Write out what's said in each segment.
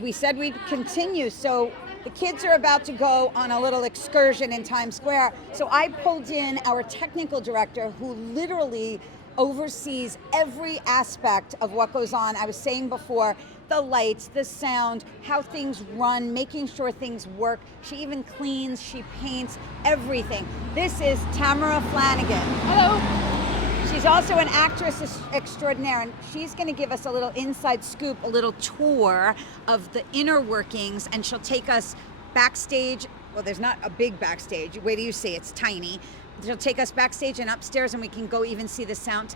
we said we'd continue, so the kids are about to go on a little excursion in Times Square. So I pulled in our technical director who literally oversees every aspect of what goes on. I was saying before, the lights, the sound, how things run, making sure things work. She even cleans, she paints, everything. This is Tamara Flannagan. Hello. She's also an actress extraordinaire, and she's going to give us a little inside scoop, a little tour of the inner workings, and she'll take us backstage. Well, there's not a big backstage. Wait till you see, it's tiny. She'll take us backstage and upstairs, and we can go even see the sound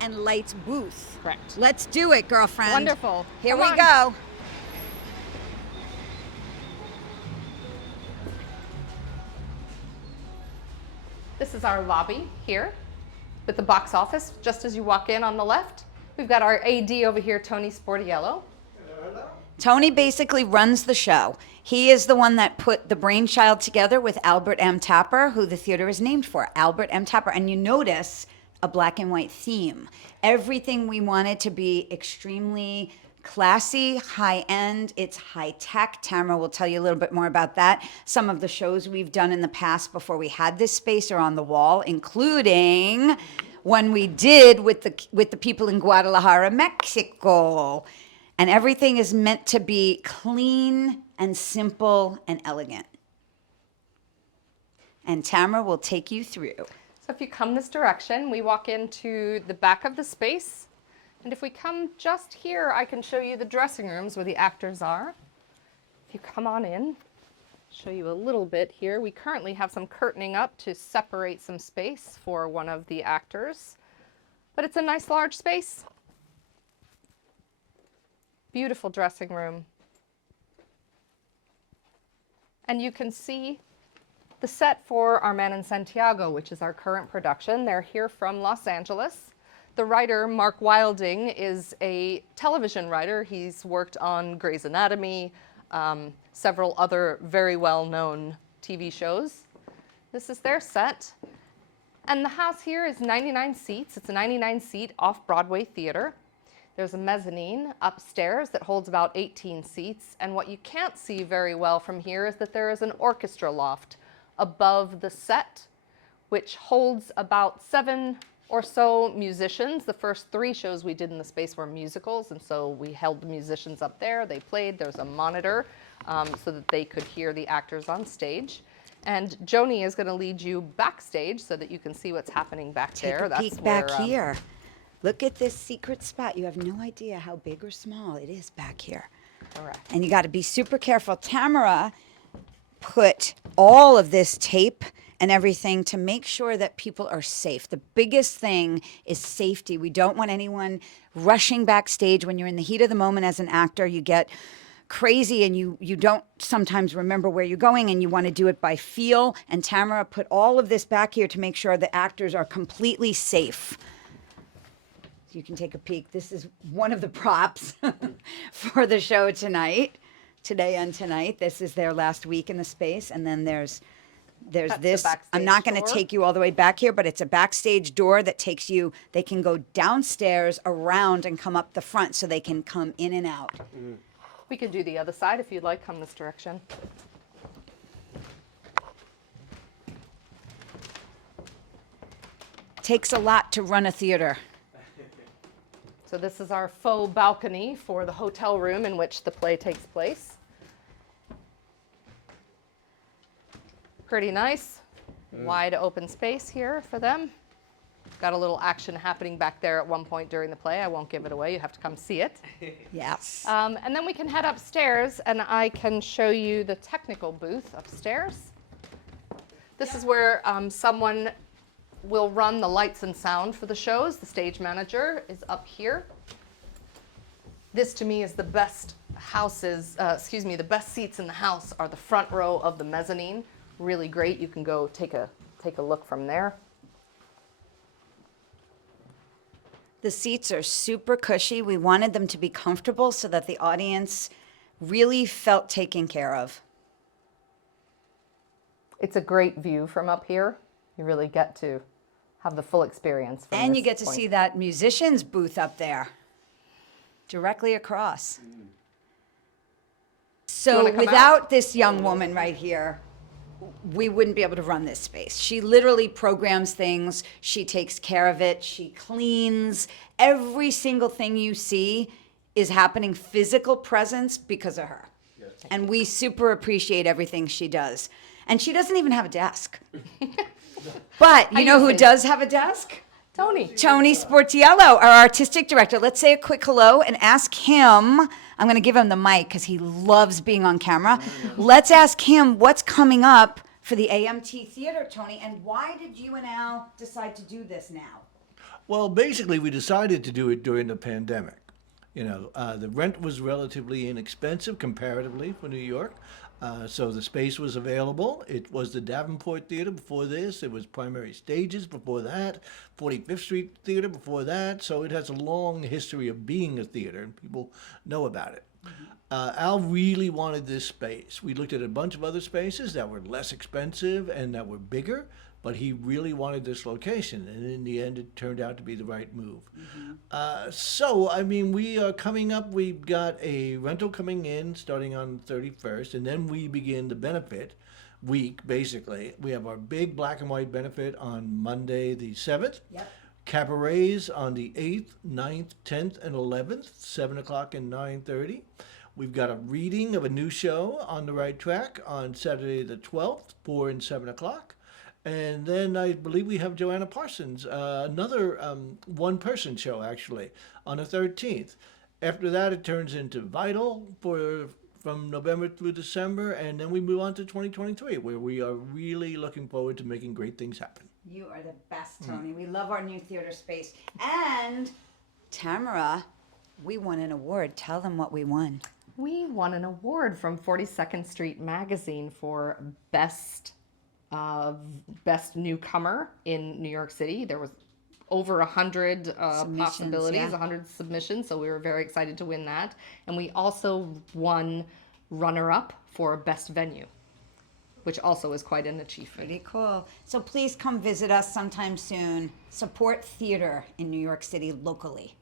and lights booth. Correct. Let's do it, girlfriend. Wonderful. Here Come we on. go. This is our lobby here with the box office. Just as you walk in on the left, we've got our AD over here, Tony Sportiello. Tony basically runs the show. He is the one that put the brainchild together with Albert M. Tapper, who the theater is named for, Albert M. Tapper. And you notice a black and white theme. Everything we wanted to be extremely classy, high-end, it's high-tech. Tamara will tell you a little bit more about that. Some of the shows we've done in the past before we had this space are on the wall, including one we did with the people in Guadalajara, Mexico. And everything is meant to be clean and simple and elegant. And Tamara will take you through. So if you come this direction, we walk into the back of the space. And if we come just here, I can show you the dressing rooms where the actors are. If you come on in, show you a little bit here. We currently have some curtaining up to separate some space for one of the actors. But it's a nice large space. Beautiful dressing room. And you can see the set for Our Man in Santiago, which is our current production. They're here from Los Angeles. The writer, Mark Wilding, is a television writer. He's worked on Grey's Anatomy, several other very well-known TV shows. This is their set. And the house here is 99 seats. It's a 99-seat off-Broadway theater. There's a mezzanine upstairs that holds about 18 seats. And what you can't see very well from here is that there is an orchestra loft above the set, which holds about 7 or so musicians. The first 3 shows we did in the space were musicals, and so we held the musicians up there. They played. There's a monitor so that they could hear the actors on stage. And Joni is going to lead you backstage so that you can see what's happening back there. Take a peek back here. Look at this secret spot. You have no idea how big or small it is back here. Correct. And you got to be super careful. Tamara put all of this tape and everything to make sure that people are safe. The biggest thing is safety. We don't want anyone rushing backstage. When you're in the heat of the moment as an actor, you get crazy and you don't sometimes remember where you're going, and you want to do it by feel. And Tamara put all of this back here to make sure the actors are completely safe. You can take a peek. This is one of the props for the show tonight, today and tonight. This is their last week in the space. And then there's this. I'm not going to take you all the way back here, but it's a backstage door that takes you, they can go downstairs, around, and come up the front so they can come in and out. We can do the other side if you'd like. Come this direction. Takes a lot to run a theater. So this is our faux balcony for the hotel room in which the play takes place. Pretty nice, wide open space here for them. Got a little action happening back there at one point during the play. I won't give it away, you have to come see it. Yes. And then we can head upstairs and I can show you the technical booth upstairs. This is where someone will run the lights and sound for the shows. The stage manager is up here. This to me is the best the best seats in the house are the front row of the mezzanine. Really great. You can go take a look from there. The seats are super cushy. We wanted them to be comfortable so that the audience really felt taken care of. It's a great view from up here. You really get to have the full experience. And you get to see that musician's booth up there, directly across. So wanna come without this young woman right here, we wouldn't be able to run this space. She literally programs things. She takes care of it. She cleans. Every single thing you see is happening physical presence because of her. Yes. And we super appreciate everything she does. And she doesn't even have a desk. But you know who does have a desk? Tony. Tony Sportiello, our artistic director. Let's say a quick hello and ask him. I'm going to give him the mic because he loves being on camera. Let's ask him what's coming up for the AMT Theater, Tony, and why did you and Al decide to do this now? Well, basically, we decided to do it during the pandemic. You know, the rent was relatively inexpensive comparatively for New York. So the space was available. It was the Davenport Theater before this. It was Primary Stages before that, 45th Street Theater before that. So it has a long history of being a theater, and people know about it. Al really wanted this space. We looked at a bunch of other spaces that were less expensive and that were bigger, but he really wanted this location, and in the end, it turned out to be the right move. So, I mean, we are coming up. We've got a rental coming in starting on the 31st, and then we begin the benefit week, basically. We have our big black and white benefit on Monday the 7th. Yep. Cabarets on the 8th, 9th, 10th, and 11th, 7 o'clock and 9:30. We've got a reading of a new show on the right track on Saturday the 12th, 4 and 7 o'clock. And then I believe we have Joanna Parsons, another one-person show, actually, on the 13th. After that, it turns into Vital from November through December, and then we move on to 2023, where we are really looking forward to making great things happen. You are the best, Tony. We love our new theater space. And Tamara, we won an award. Tell them what we won. We won an award from 42nd Street Magazine for best newcomer in New York City. There was over 100 possibilities, yeah. 100 submissions, so we were very excited to win that. And we also won runner-up for best venue, which also is quite an achievement. Pretty cool. So please come visit us sometime soon. Support theater in New York City locally.